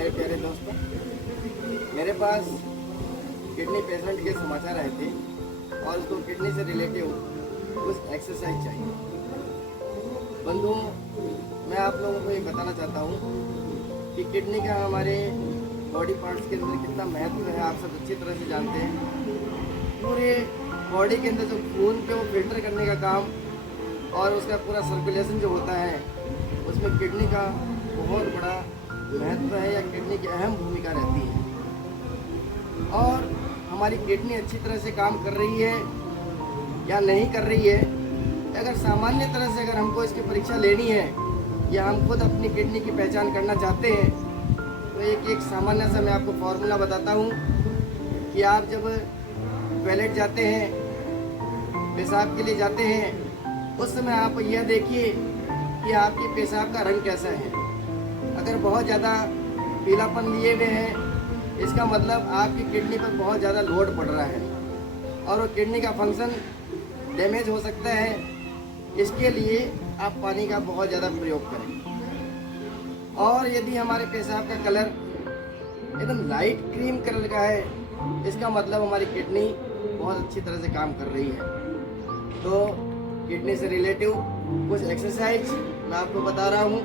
मेरे प्यारे दोस्तों, मेरे पास किडनी पेशेंट के समाचार आए थे और उसको किडनी से रिलेटिव कुछ एक्सरसाइज चाहिए। बंधुओं, मैं आप लोगों को ये बताना चाहता हूँ कि किडनी का हमारे बॉडी पार्ट्स के अंदर कितना महत्व है, आप सब अच्छी तरह से जानते हैं। पूरे बॉडी के अंदर जो खून को फिल्टर करने का काम और उसका पूरा सर्कुलेशन जो होता है, उसमें किडनी का बहुत बड़ा महत्व है या किडनी की अहम भूमिका रहती है। और हमारी किडनी अच्छी तरह से काम कर रही है या नहीं कर रही है, अगर सामान्य तरह से अगर हमको इसकी परीक्षा लेनी है या हम खुद अपनी किडनी की पहचान करना चाहते हैं, तो एक सामान्य सा मैं आपको फॉर्मूला बताता हूँ कि आप जब टॉयलेट जाते हैं, पेशाब के लिए जाते हैं, उस समय आप यह देखिए कि आपके पेशाब का रंग कैसा है। अगर बहुत ज़्यादा पीलापन लिए हुए हैं, इसका मतलब आपकी किडनी पर बहुत ज़्यादा लोड पड़ रहा है और वो किडनी का फंक्शन डैमेज हो सकता है। इसके लिए आप पानी का बहुत ज़्यादा प्रयोग करें। और यदि हमारे पेशाब का कलर एकदम लाइट क्रीम कलर का है, इसका मतलब हमारी किडनी बहुत अच्छी तरह से काम कर रही है। तो किडनी से रिलेटिव कुछ एक्सरसाइज मैं आपको बता रहा हूँ,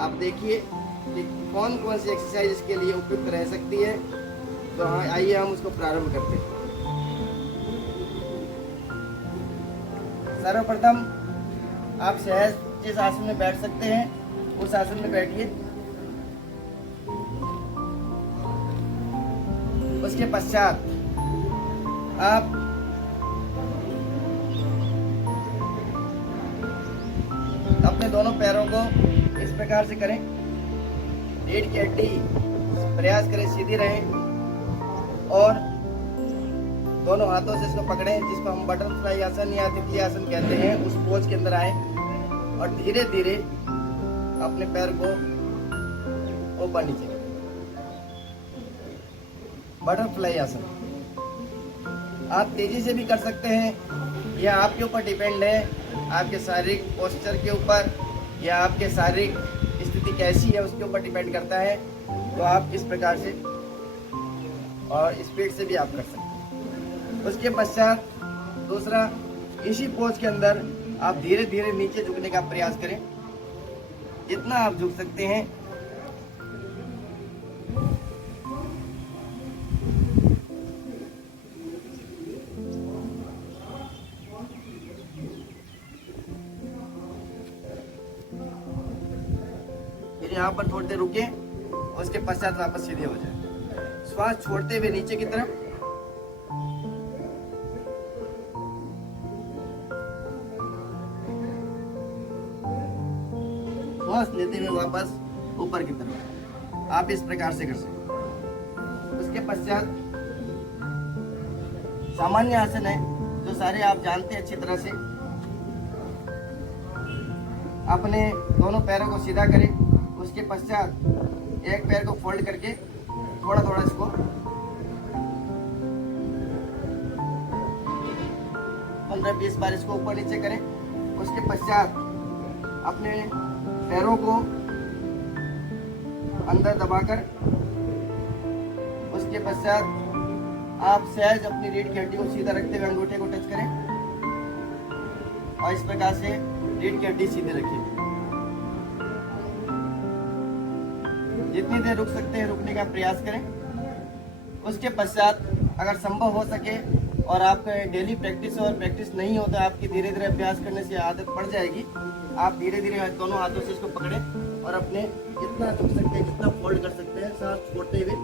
आप देखिए कि कौन कौन सी एक्सरसाइज इसके लिए उपयुक्त रह सकती है। तो आइए हम उसको प्रारंभ करते हैं। सर्वप्रथम आप सहज जिस आसन में बैठ सकते हैं उस आसन में बैठिए। उसके पश्चात आप अपने दोनों पैरों को इस प्रकार से करें, रीढ़ की हड्डी प्रयास करें सीधी रहे और दोनों हाथों से इसको पकड़ें, जिसको हम बटरफ्लाई आसन या तितली आसन कहते हैं, उस पोज के अंदर आए और धीरे धीरे अपने पैर को ऊपर नीचे करें। बटरफ्लाई आसन आप तेजी से भी कर सकते हैं, यह आपके ऊपर डिपेंड है, आपके शारीरिक पोस्चर के ऊपर या आपके शारीरिक स्थिति कैसी है उसके ऊपर डिपेंड करता है। तो आप इस प्रकार से और स्पीड से भी आप कर सकते हैं। उसके पश्चात दूसरा, इसी पोज के अंदर आप धीरे धीरे नीचे झुकने का प्रयास करें, जितना आप झुक सकते हैं। फिर यहाँ पर थोड़ी देर रुके, उसके पश्चात वापस सीधे हो जाए, श्वास छोड़ते हुए नीचे की तरफ। श्वास लेते हुए वापस ऊपर की तरफ। आप इस प्रकार से कर सकते हैं। उसके पश्चात सामान्य आसन है जो सारे आप जानते हैं अच्छी तरह से। अपने दोनों पैरों को सीधा करें, उसके पश्चात एक पैर को फोल्ड करके थोड़ा थोड़ा इसको 15-20 बार इसको ऊपर नीचे करें। उसके पश्चात अपने पैरों को अंदर दबाकर, उसके पश्चात आप सहज अपनी रीढ़ की हड्डी को सीधा रखते हुए अंगूठे को टच करें और इस प्रकार से रीढ़ की हड्डी सीधे रखिए। जितनी देर रुक सकते हैं रुकने का प्रयास करें। उसके पश्चात अगर संभव हो सके और आपका डेली प्रैक्टिस और प्रैक्टिस नहीं हो तो आपकी धीरे धीरे अभ्यास करने से आदत पड़ जाएगी। आप धीरे धीरे दोनों हाथों से इसको पकड़ें और अपने जितना झुक सकते हैं, जितना फोल्ड कर सकते हैं, सांस छोड़ते हुए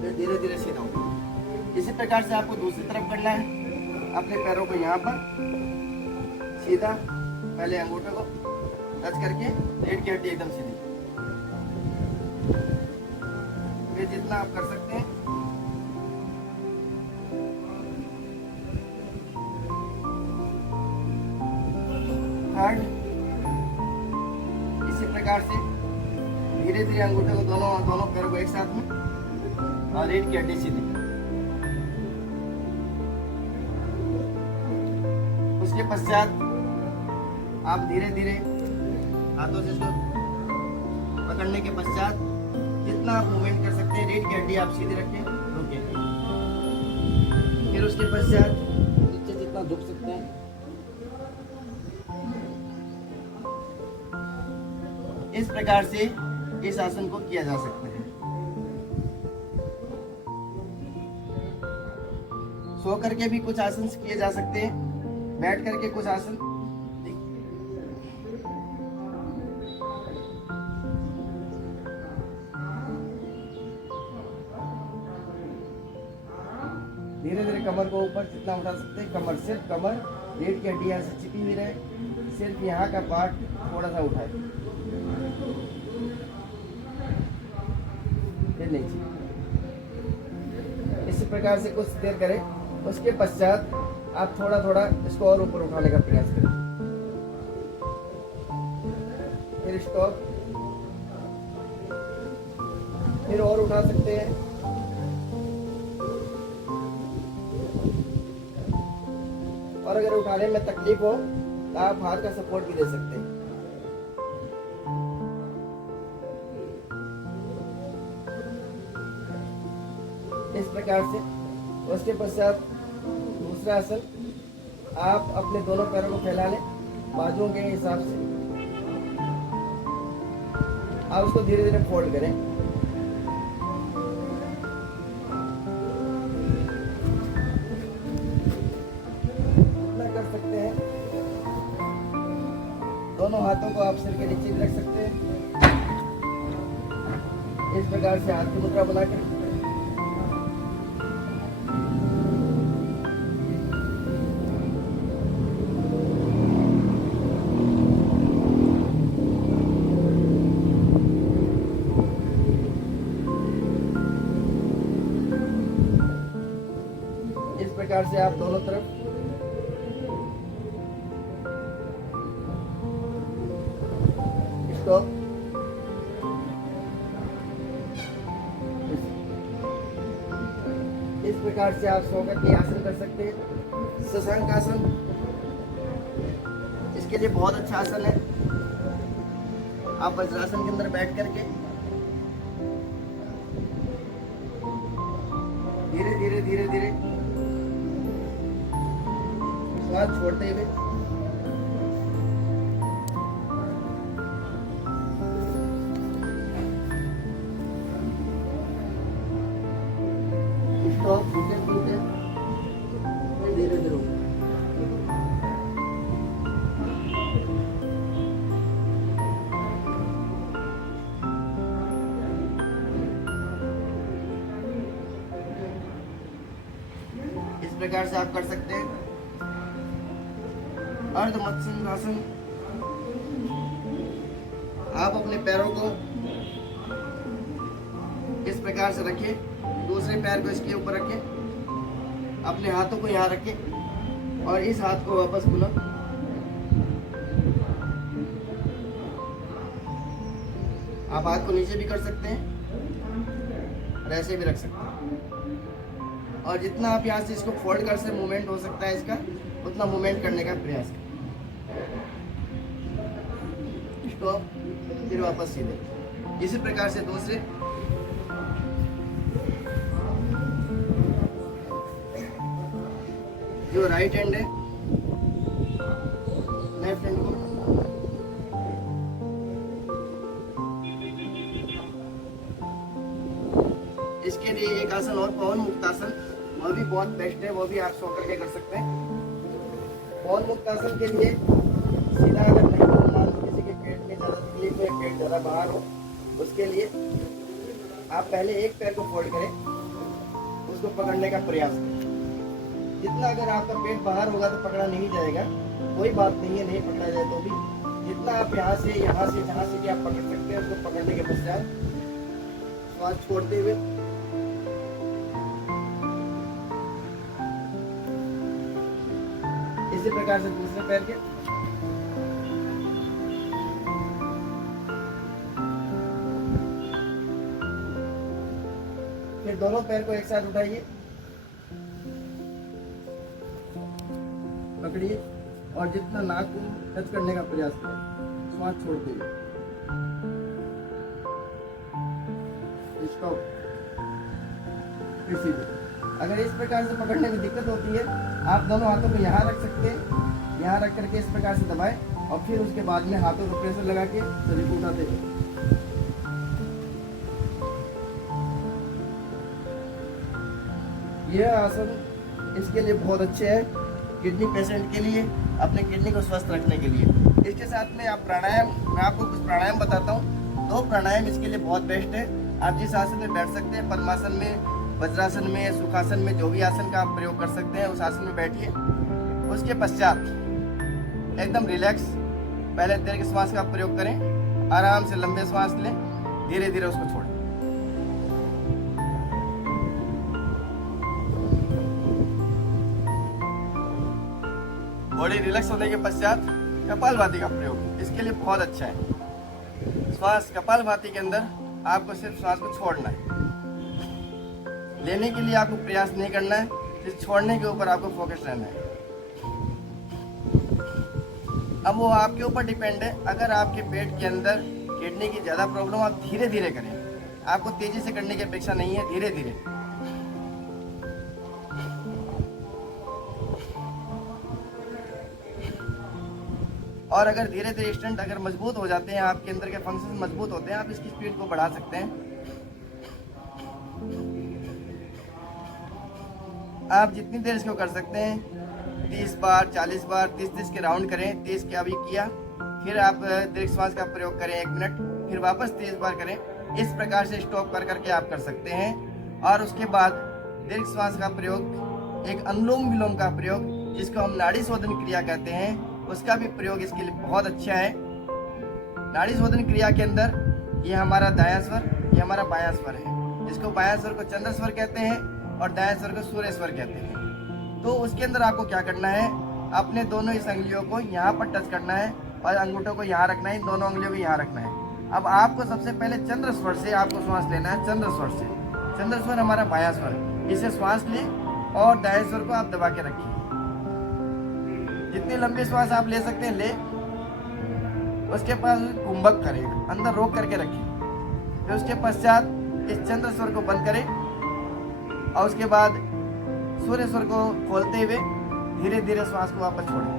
फिर धीरे धीरे सीधा हो। इसी प्रकार से आपको दूसरी तरफ करना है। अपने पैरों को यहाँ पर सीधा, पहले अंगूठे को टच करके रीढ़ की हड्डी एकदम सीधी। फिर जितना आप कर सकते हैं। थर्ड, इसी प्रकार से धीरे धीरे अंगूठे को दोनों पैरों को एक साथ में और रीढ़ की हड्डी सीधी। उसके पश्चात आप धीरे धीरे हाथों से इसको पकड़ने के पश्चात जितना आप मूवमेंट कर सकते हैं, रीढ़ की हड्डी आप सीधी रखें, रुके। फिर उसके पश्चात नीचे जितना झुक सकते हैं, इस प्रकार से इस आसन को किया जा सकता है। सो करके भी कुछ आसन किए जा सकते हैं, बैठ करके कुछ आसन। धीरे धीरे कमर को ऊपर जितना उठा सकते हैं, कमर सिर्फ कमर, रीढ़ की हड्डी यहाँ से चिपी हुई रहे, सिर्फ यहाँ का पार्ट थोड़ा सा उठाए, फिर नीचे। इसी प्रकार से कुछ देर करें। उसके पश्चात आप थोड़ा थोड़ा इसको और ऊपर उठाने का प्रयास करें, फिर स्टॉप, फिर और उठा सकते हैं। और अगर उठाने में तकलीफ हो तो आप हाथ का सपोर्ट भी दे सकते हैं। इस प्रकार से। उसके पश्चात दूसरा आसन, आप अपने दोनों पैरों को फैला लें बाजुओं के हिसाब से। आप उसको धीरे धीरे फोल्ड करें। इतना कर सकते हैं। दोनों हाथों को आप सिर के नीचे रख सकते हैं। इस प्रकार से हाथ की मुद्रा बनाकर से आप दोनों तरफ स्टॉप। इस प्रकार से आप सो करके आसन कर सकते हैं। शशांक आसन इसके लिए बहुत अच्छा आसन है। आप वज्रासन के अंदर बैठ करके धीरे धीरे धीरे धीरे श्वास छोड़ते हुए स्टॉप, धीरे धीरे धीरे इस प्रकार से आप कर सकते हैं। अर्ध मत्स्यासन, आप अपने पैरों को इस प्रकार से रखें, दूसरे पैर को इसके ऊपर रखें, अपने हाथों को यहाँ रखें और इस हाथ को वापस बुला। आप हाथ को नीचे भी कर सकते हैं और ऐसे भी रख सकते हैं। और जितना आप यहाँ से इसको फोल्ड कर से मूवमेंट हो सकता है इसका, उतना मूवमेंट करने का प्रयास करें। स्टॉप, फिर वापस सीधे। इसी प्रकार से दूसरे। जो राइट हैंड है, लेफ्ट हैंड को इसके लिए एक आसन और पवन मुक्त आसन, वह भी बहुत बेस्ट है, वो भी आप सो करके कर सकते हैं। पवन मुक्त आसन के लिए सीधा अगर नहीं हो, मान लो किसी के पेट में ज़्यादा तकलीफ है, पेट ज़्यादा बाहर हो, उसके लिए आप पहले एक पैर को फोल्ड करें, उसको पकड़ने का प्रयास करें। जितना अगर आपका पेट बाहर होगा तो पकड़ा नहीं जाएगा, कोई बात नहीं है, नहीं पकड़ा जाए तो भी जितना आप यहाँ से जहाँ से भी आप पकड़ सकते हैं, उसको पकड़ने के पश्चात श्वास छोड़ते हुए इसी प्रकार से दूसरे पैर के फिर दोनों पैर को एक साथ उठाइए, पकड़िए और जितना नाक को टच करने का प्रयास करें। श्वास छोड़ते हुए, स्टॉप। फिर सीधे। अगर इस प्रकार से पकड़ने में दिक्कत होती है, आप दोनों हाथों को यहाँ रख सकते हैं, यहाँ रख करके इस प्रकार से दबाएं और फिर उसके बाद में हाथों को प्रेशर लगा के शरीर को उठाते हुए। यह आसन इसके लिए बहुत अच्छे है, किडनी पेशेंट के लिए, अपने किडनी को स्वस्थ रखने के लिए। इसके साथ में आप प्राणायाम, मैं आपको कुछ प्राणायाम बताता हूँ। 2 प्राणायाम इसके लिए बहुत बेस्ट है। आप जिस आसन में बैठ सकते हैं, पद्मासन में, वज्रासन में, सुखासन में, जो भी आसन का आप प्रयोग कर सकते हैं उस आसन में बैठिए। उसके पश्चात एकदम रिलैक्स, पहले दीर्घ श्वास का प्रयोग करें, आराम से लंबे श्वास लें, धीरे धीरे उसको छोड़ें। बॉडी रिलैक्स होने के पश्चात कपालभाति का प्रयोग इसके लिए बहुत अच्छा है। श्वास कपालभाति के अंदर आपको सिर्फ श्वास को छोड़ना है, लेने के लिए आपको प्रयास नहीं करना है, सिर्फ छोड़ने के ऊपर आपको फोकस रहना है। अब वो आपके ऊपर डिपेंड है। अगर आपके पेट के अंदर किडनी की ज़्यादा प्रॉब्लम, आप धीरे धीरे करें, आपको तेजी से करने की अपेक्षा नहीं है, धीरे धीरे। और अगर धीरे धीरे स्टंट अगर मजबूत हो जाते हैं, आपके अंदर के फंक्शन मजबूत होते हैं, आप इसकी स्पीड को बढ़ा सकते हैं। आप जितनी देर इसको कर सकते हैं, 30 बार, 40 बार, 30-30 के राउंड करें। 30 के अभी किया, फिर आप दीर्घ श्वास का प्रयोग करें 1 मिनट, फिर वापस 30 बार करें। इस प्रकार से स्टॉप कर करके आप कर सकते हैं। और उसके बाद दीर्घ श्वास का प्रयोग, एक अनुलोम विलोम का प्रयोग, जिसको हम नाड़ी शोधन क्रिया कहते हैं, उसका भी प्रयोग इसके लिए बहुत अच्छा है। नाड़ी शोधन क्रिया के अंदर ये हमारा दायां स्वर, ये हमारा बायां स्वर है। इसको बायां स्वर को चंद्र स्वर कहते हैं और दायां स्वर को सूर्य स्वर कहते हैं। तो उसके अंदर आपको क्या करना है, अपने दोनों इस अंगुलियों को यहाँ पर टच करना है और अंगूठों को यहाँ रखना है, इन दोनों अंगुलियों को यहाँ रखना है। अब आपको सबसे पहले चंद्र स्वर से आपको श्वास लेना है, चंद्र स्वर से। चंद्र स्वर हमारा बायां स्वर, इसे श्वास लें और दाएं स्वर को आप दबा के रखिए। जितनी लंबी श्वास आप ले सकते हैं ले। उसके पास कुंभक करें, अंदर रोक करके रखिए। फिर उसके पश्चात इस चंद्र स्वर को बंद करें और उसके बाद सूर्य स्वर को खोलते हुए धीरे धीरे श्वास को वापस छोड़ें।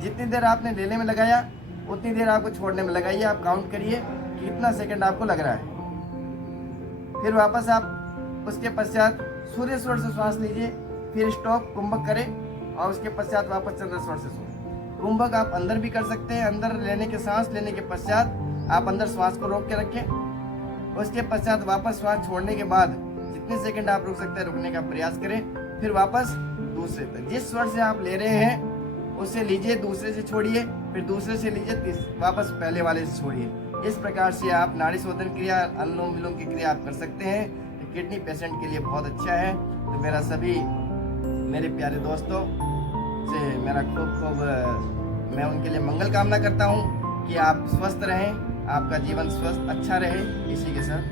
जितनी देर आपने लेने में लगाया उतनी देर आपको छोड़ने में लगाइए। आप काउंट करिए कि कितना सेकंड आपको लग रहा है। फिर वापस आप उसके पश्चात सूर्य स्वर से श्वास लीजिए, फिर स्टॉप, कुंभक करें और उसके पश्चात वापस चंद्र स्वर से छोड़ें। कुंभक आप अंदर भी कर सकते हैं। अंदर लेने के सांस लेने के पश्चात आप अंदर श्वास को रोक के रखें। उसके पश्चात वापस श्वास छोड़ने के बाद जितने सेकंड आप रुक सकते हैं रुकने का प्रयास करें। फिर वापस दूसरे तक, जिस स्वर से आप ले रहे हैं उससे लीजिए, दूसरे से छोड़िए, फिर दूसरे से लीजिए, वापस पहले वाले से छोड़िए। इस प्रकार से आप नाड़ी शोधन क्रिया, अनुलोम विलोम की क्रिया आप कर सकते हैं। किडनी पेशेंट के लिए बहुत अच्छा है। तो मेरा सभी मेरे प्यारे दोस्तों से मेरा खूब मैं उनके लिए मंगल कामना करता हूँ कि आप स्वस्थ रहें, आपका जीवन स्वस्थ अच्छा रहे। इसी के साथ